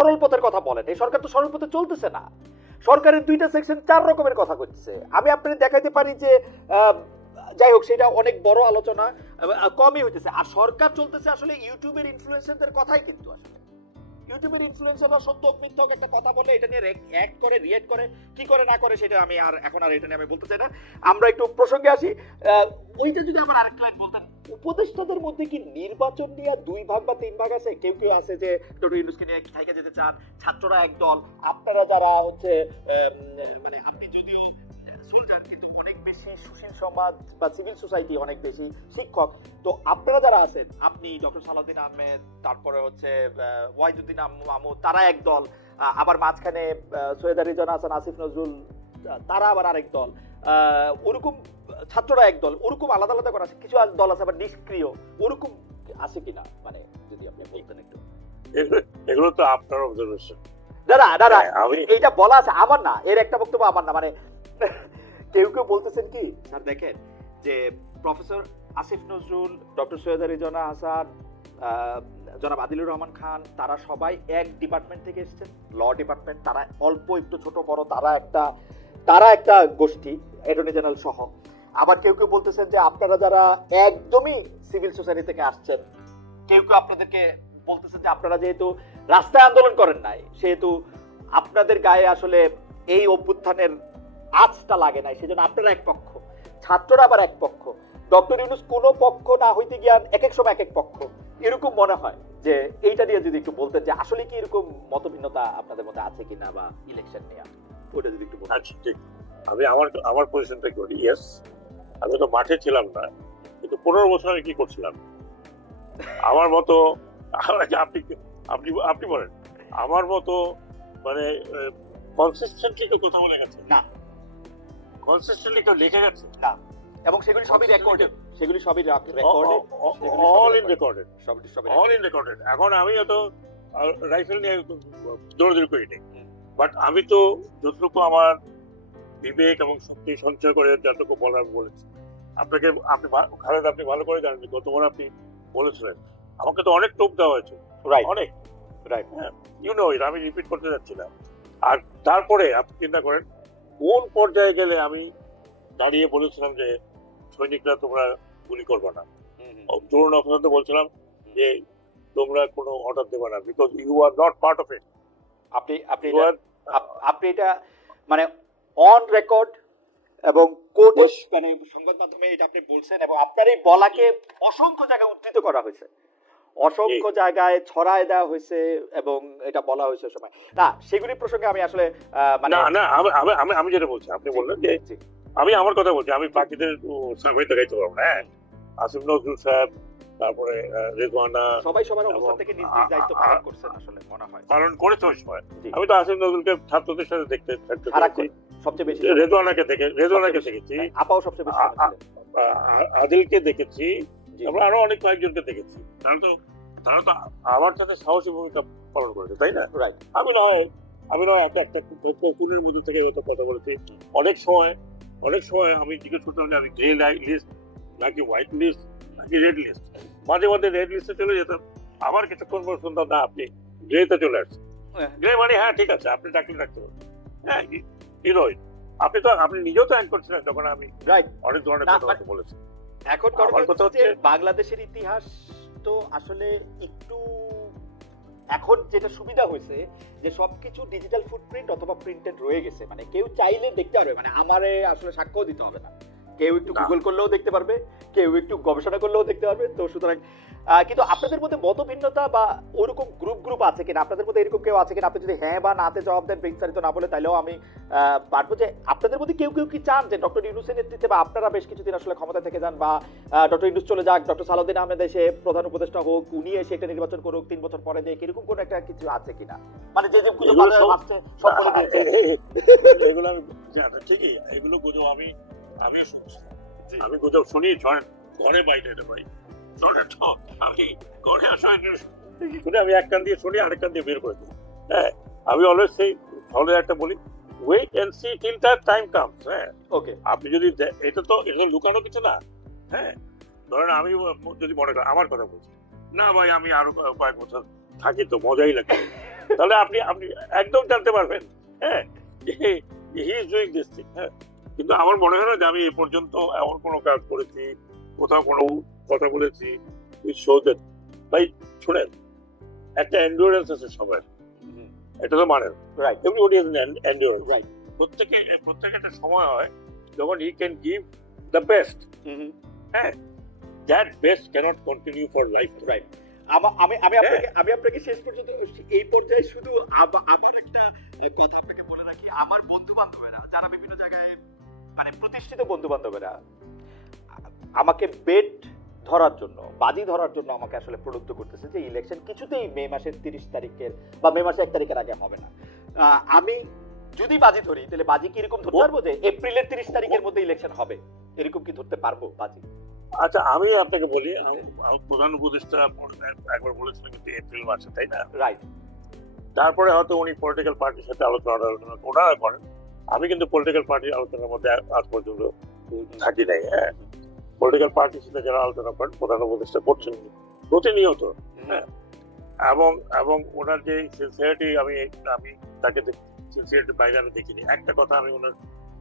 সরল পথের কথা বলেন। এই সরকার তো সরল পথে চলতেছে না। সরকারের 2টা সেকশন 4 রকমের কথা করতেছে। আমি আপনাদের দেখাইতে পারি যে যাই হোক, সেটা অনেক বড় আলোচনা, কমই হইতেছে। আর সরকার চলতেছে আসলে ইউটিউবের ইনফ্লুয়েন্সারদের কথাই, কিন্তু আসলে ইউটিউবের ইনফ্লুয়েন্সাররা সত্য মিথ্যক একটা কথা বলে এটা নিয়ে অ্যাক্ট করে, রিয়েক্ট করে, কি করে না করে সেটা আমি এখন আর এটা নিয়ে আমি বলতে চাই না। আমরা একটু প্রসঙ্গে আসি। ওইটা যদি আমার আরেকটা লাইন বলতেন, উপদেষ্টাদের মধ্যে কি নির্বাচন নিয়ে 2 ভাগ বা 3 ভাগ আছে? কেউ কেউ আছে যে ডক্টর ইউনূসকে নিয়ে খাইকে যেতে চান, ছাত্ররা এক দল, আপনারা যারা হচ্ছে মানে আপনি যদিও সোলজার কিন্তু অনেক বেশি সুশীল সমাজ বা সিভিল সোসাইটি, অনেক বেশি শিক্ষক, তো আপনারা যারা আছেন, আপনি ডক্টর সালাউদ্দিন আহমেদ, তারপরে হচ্ছে ওয়াহিদুদ্দিন মাহমুদ, তারা এক দল, আবার মাঝখানে সৈয়দা রিজওয়ানা হাসান, আসিফ নজরুল, তারা আবার আরেক দল, ওরকম ছাত্ররা এক দল, ওরকম আলাদা আলাদা করা আছে। কিছু দল আছে আবার নিষ্ক্রিয়, ওরকম আছে কিনা, মানে যদি আপনি বলতেন একটু। এগুলো তো আপনার অবজারভেশন দাদা। এইটা বলা আছে, আমার না, এর একটা বক্তব্য আমার না। মানে কেউ কেউ বলতেছেন কি স্যার, দেখেন যে প্রফেসর আসিফ নজরুল, ডক্টর সৈয়দা রিজওয়ানা হাসান, জনাব আদিলুর রহমান খান, তারা সবাই এক ডিপার্টমেন্ট থেকে এসেছেন, ল ডিপার্টমেন্ট। তারা অল্প একটু ছোট বড়, তারা একটা গোষ্ঠী, অ্যাটর্নি জেনারেল সহ। আবার কেউ কেউ বলতেছেন যে আপনারা যারা একদমই সিভিল সোসাইটি থেকে আসছেন, কেউ কেউ আপনাদেরকে বলতেছেন যে আপনারা যেহেতু রাস্তায় আন্দোলন করেন নাই, সেহেতু আপনাদের গায়ে আসলে এই অভ্যুত্থানের আঁচটা লাগে নাই, সেজন্য আপনারা এক পক্ষ, ছাত্ররা আবার এক পক্ষ। ডক্টর ইউনূস কোন পক্ষ না হইতে গিয়ে এক এক সময় এক এক পক্ষ, এরকম মনে হয়। যে এইটা নিয়ে যদি একটু বলতেন যে আসলে কি এরকম মতভিন্নতা আপনাদের মধ্যে আছে কিনা, বা ইলেকশন নিয়ে, ওটা যদি একটু বলতেন। আচ্ছা, ঠিক। আমি আমার পজিশনটা করি। ইয়েস, আমি তো মাঠে ছিলাম না, কিন্তু 15 বছর আমি কি করছিলাম আমার মতো। আপনি বলেন, আমার মতো মানে কনসিস্টেন্টলি কেউ কথা বলে গেছে না, কনসিস্টেন্টলি কেউ লিখে গেছে না, এবং সেগুলি সবই রেকর্ডেড, অল ইন রেকর্ডেড। এখন আমি তো রাইফেল নিয়ে দৌড়াদৌড়ি করি নাই, বাট আমি তো যতটুকু আমার বিবেক এবং শক্তি সঞ্চয় করে যতটুকু বলার বলেছি আপনাকে। খালেদ, আপনি ভালো করে জানেন, গতবার আপনি বলেছিলেন আমাকে তো অনেক টোপ দেওয়া হয়েছে, অনেক, আমি রিপিট করতে যাচ্ছি না। আর তারপরে আপনি চিন্তা করেন কোন পর্যায়ে গেলে আমি দাঁড়িয়ে বলেছিলাম যে সৈনিকরা তোমরা গুলি করবে না। তরুণ অফিসার তো বলছিলাম যে তোমরা কোনো অর্ডার দেবে না, because you are not part of it. আপনি এটা মানে অন রেকর্ড এবং কোর্টে, মানে সংবাদ মাধ্যমে এটা আপনি বলছেন, এবং আপনার এই বলাকে অসংখ্য জায়গায় উদ্ধৃত করা হয়েছে, অসংখ্য জায়গায় ছড়ায় দেওয়া হয়েছে, এবং এটা বলা হয়েছে সময় না। সেগুলি প্রসঙ্গে আমি আসলে মানে না, আমি যেটা বলছি, আপনি বললেন যে আমি আমার কথা বলছি, আমি বাকিদের সার্ভে দেখাইতে পারবো না। আসিফ নজরুল সাহেব, তারপরে রেজওয়ানা, সবাই সবার অবস্থান থেকে নিজ নিজ দায়িত্ব পালন করছেন, আসলে মনে হয় পালন করেছে ওই সময়। আমি তো আসিফ নজরুলকে ছাত্রদের সাথে দেখতে সবচেয়ে বেশি, রেজওয়ানাকে দেখেছি, আপাও সবচেয়ে বেশি, আদিলকে দেখেছি, আমরা আরো অনেক কয়েকজনকে দেখেছি। তারা তো আমার সাথে সাহসী ভূমিকা পালন করেছে, তাই না? আমি নয় একটা চুলের মধ্যে থেকে কথা বলেছি। অনেক সময় আমি জিজ্ঞেস করতাম যে আমি গ্রে লিস্ট নাকি হোয়াইট লিস্ট নাকি রেড লিস্ট। মাঝে মাঝে রেড লিস্টে চলে যেতাম, আবার কিছুক্ষণ পর শুনতাম না আপনি গ্রেতে চলে আসছেন। গ্রে মানে হ্যাঁ ঠিক আছে, আপনি ডাকতে পারেন। হ্যাঁ, আপনি নিজেও তো অ্যাঙ্ক করছিলেন যখন আমি অনেক ধরনের কথা বলেছি। এখন কথা হচ্ছে বাংলাদেশের ইতিহাস তো আসলে একটু এখন যেটা সুবিধা হয়েছে যে সবকিছু ডিজিটাল ফুটপ্রিন্ট অথবা প্রিন্টেড রয়ে গেছে, মানে কেউ চাইলে দেখতে পারবে, মানে আমারে আসলে সাক্ষ্য দিতে হবে না, কেউ একটু গুগল করলেও দেখতে পারবে, কেউ একটু গবেষণা করলেও দেখতে পারবে। তো সুতরাং কিন্তু আপনাদের মধ্যে মতভিন্নতা বা ওরকম গ্রুপ আছে কিনা, আপনাদের মধ্যে এরকম কেউ আছে কিনা, আপনি যদি হ্যাঁ বা নাতে জবাব দেন, বিস্তারিত না বলে, তাইলেও আমি পারবো যে আপনাদের মধ্যে কেউ কেউ কি চান যে ডক্টর ইউনূসের নেতৃত্বে বা আপনারা বেশ কিছুদিন আসলে ক্ষমতা থেকে যান, বা ডক্টর ইউনূস চলে যাক, ডক্টর সালাউদ্দিন আহমেদ এসে প্রধান উপদেষ্টা হোক, উনি এসে একটা নির্বাচন করুক 3 বছর পরে, যে এরকম কোন একটা কিছু আছে কিনা, মানে যে গুজব আসছে সব বলে দিয়েছে এগুলো আমি ঠিকই, এগুলো গুজব আমিও শুনছি, আমি গুজব শুনি ঘরে বাইরে ভাই, আমি ঘরে শুনে আমি এক কান দিয়ে শুনি, আরেক কান দিয়ে বের করে দিই। হ্যাঁ, আমি অলওয়েজ সেই ফলো একটা বলি, wait and see till the time comes. হ্যাঁ, ওকে, আপনি যদি এটা তো লুকানো কিছু না। হ্যাঁ, ধরেন আমি যদি মনে করেন আমার কথা বলছি না ভাই, আমি আরো কয়েক বছর থাকি তো মজাই লাগে, তাহলে আপনি একদম জানতে পারবেন হ্যাঁ he is doing this thing. হ্যাঁ, কিন্তু আমার মনে হয় না যে আমি এ পর্যন্ত এমন কোনো কাজ করেছি, কোথাও কোনো কথা বলেছি ভাই। শুনেন, একটা এন্ডুরেন্স আছে সবার, এটা তো মানেন, এভরিবডি হ্যাজ অ্যান এন্ডুরেন্স। প্রত্যেকে একটা সময় হয় যখন he can give the best. হ্যাঁ, that best cannot continue for life. Right. আমি আপনাকে শেষ পর্যন্ত এই পর্যায়ে শুধু আমার একটা কথা আপনাকে বলে রাখি। আমার বন্ধু বান্ধবেরা যারা বিভিন্ন জায়গায় মানে প্রতিষ্ঠিত বন্ধু বান্ধবেরা আমাকে বেট ধরার জন্য, বাজি ধরার জন্য আমাকে আসলে প্রলুব্ধ করতেছে যে ইলেকশন কিছুতেই মে মাসের 30 তারিখের বা মে মাসের 1 তারিখের আগে হবে না। আমি যদি বাজি ধরি তাহলে বাজি কি এরকম ধরতে পারবো যে এপ্রিলের 30 তারিখের মধ্যে ইলেকশন হবে, এরকম কি ধরতে পারবো বাজি? আচ্ছা, আমি আপনাকে বলি, প্রধান উপদেষ্টা একবার বলেছিলেন কিন্তু এপ্রিল মাসে, তাই না? রাইট। তারপরে হয়তো উনি পলিটিক্যাল পার্টির সাথে আলোচনা ওনারা করেন। আমি কিন্তু পলিটিক্যাল পার্টির আলোচনার মধ্যে আজ পর্যন্ত থাকি নাই। হ্যাঁ, পলিটিক্যাল পার্টির সাথে যারা আলোচনা করেন প্রধান উপদেষ্টা করছেন প্রতিনিয়ত। হ্যাঁ, এবং ওনার যে সিনসিয়ারিটি, আমি তাকে সিনসিয়ারিটির বাইরে আমি দেখিনি। একটা কথা আমি ওনার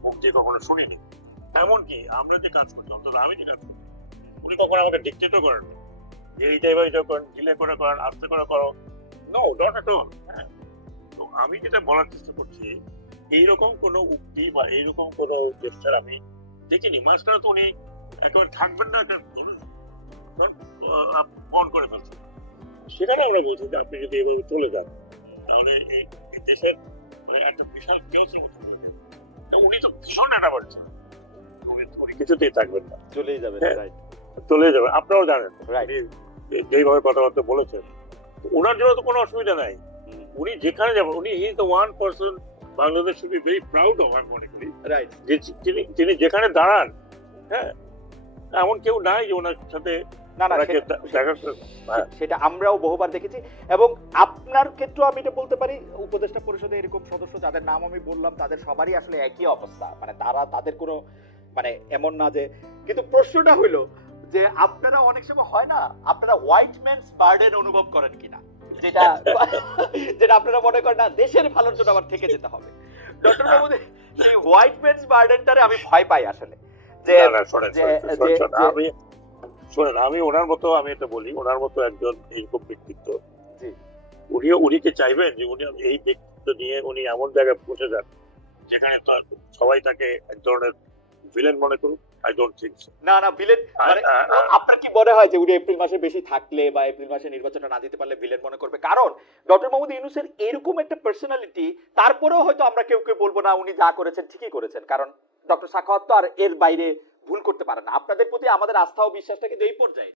মুখ দিয়ে কখনো শুনিনি। এমনকি আমরা যে কাজ করছি, অন্তত আমি যে কাজ করছি, উনি কখনো আমাকে ডিক্টেটও করেন যে এইটা এবার এটা করেন, ডিলে করে করেন, আস্তে করে করো। No, not at all. হ্যাঁ, তো আমি যেটা বলার চেষ্টা করছি, এইরকম কোনো উক্তি বা এইরকম কোনো জেস্টার আমি দেখিনি। মাঝখানে তো উনি একেবারে থাকবেন না, বন করে ফেলছেন। সেখানে আমরা বলছি যে আপনি যদি এভাবে চলে যান তাহলে এই দেশের একটা বিশাল কেউসের মধ্যে উনি তো ভীষণ একটা বাড়ছেন, উনি কিছুতেই থাকবেন না, চলেই যাবেন। চলে যাবেন। আপনারাও জানেন যেইভাবে কথাবার্তা বলেছেন, ওনার জন্য তো কোনো অসুবিধা নাই। উনি যেখানে যাবেন, উনি he is the one person Bangladesh should be very proud of, আমি মনে করি। তিনি যেখানে দাঁড়ান, হ্যাঁ, এমন কেউ নাই যে ওনার সাথে সেটা আমরাও বহুবার দেখেছি। এবং আপনার ক্ষেত্রে আমি এটা বলতে পারি, উপদেষ্টা পরিষদে এরকম সদস্য যাদের নাম আমি বললাম তাদের সবারই আসলে একই অবস্থা, মানে তাদের কোনো মানে এমন না যে। কিন্তু প্রশ্নটা হলো যে আপনারা অনেক সময় হয় না, আপনারা হোয়াইট ম্যানস বার্ডেন অনুভব করেন কিনা, যেটা আপনারা মনে করেন না দেশের ভালোর জন্য আবার থেকে যেতে হবে। ডক্টর মাহমুদ, এই হোয়াইট ম্যানস বার্ডেনটারে আমি ভয় পাই আসলে। যে শোনেন, আমি ওনার মতো, আমি এটা বলি, ওনার মতো একজন এইরকম ব্যক্তিত্ব, উনি কি চাইবেন যে উনি এই ব্যক্তিত্ব নিয়ে উনি এমন জায়গায় পৌঁছে যান যেখানে সবাই তাকে এক ধরনের ভিলেন মনে করুক? I don't think so. না ভিলেন মানে আপনার কি মনে হয় যে উনি এপ্রিল মাসে বেশি থাকলে বা এপ্রিল মাসে নির্বাচনটা না দিতে পারলে ভিলেন মনে করবে? কারণ ডক্টর মোহাম্মদ ইউনূসের এরকম একটা পার্সোনালিটি, তারপরেও হয়তো আমরা কেউ বলবো না উনি যা করেছেন ঠিকই করেছেন, কারণ ডক্টর সাখাওয়াত তো আর এর বাইরে ভুল করতে পারে না। আপনাদের প্রতি আমাদের আস্থা ও বিশ্বাসটা কিন্তু এই পর্যায়ে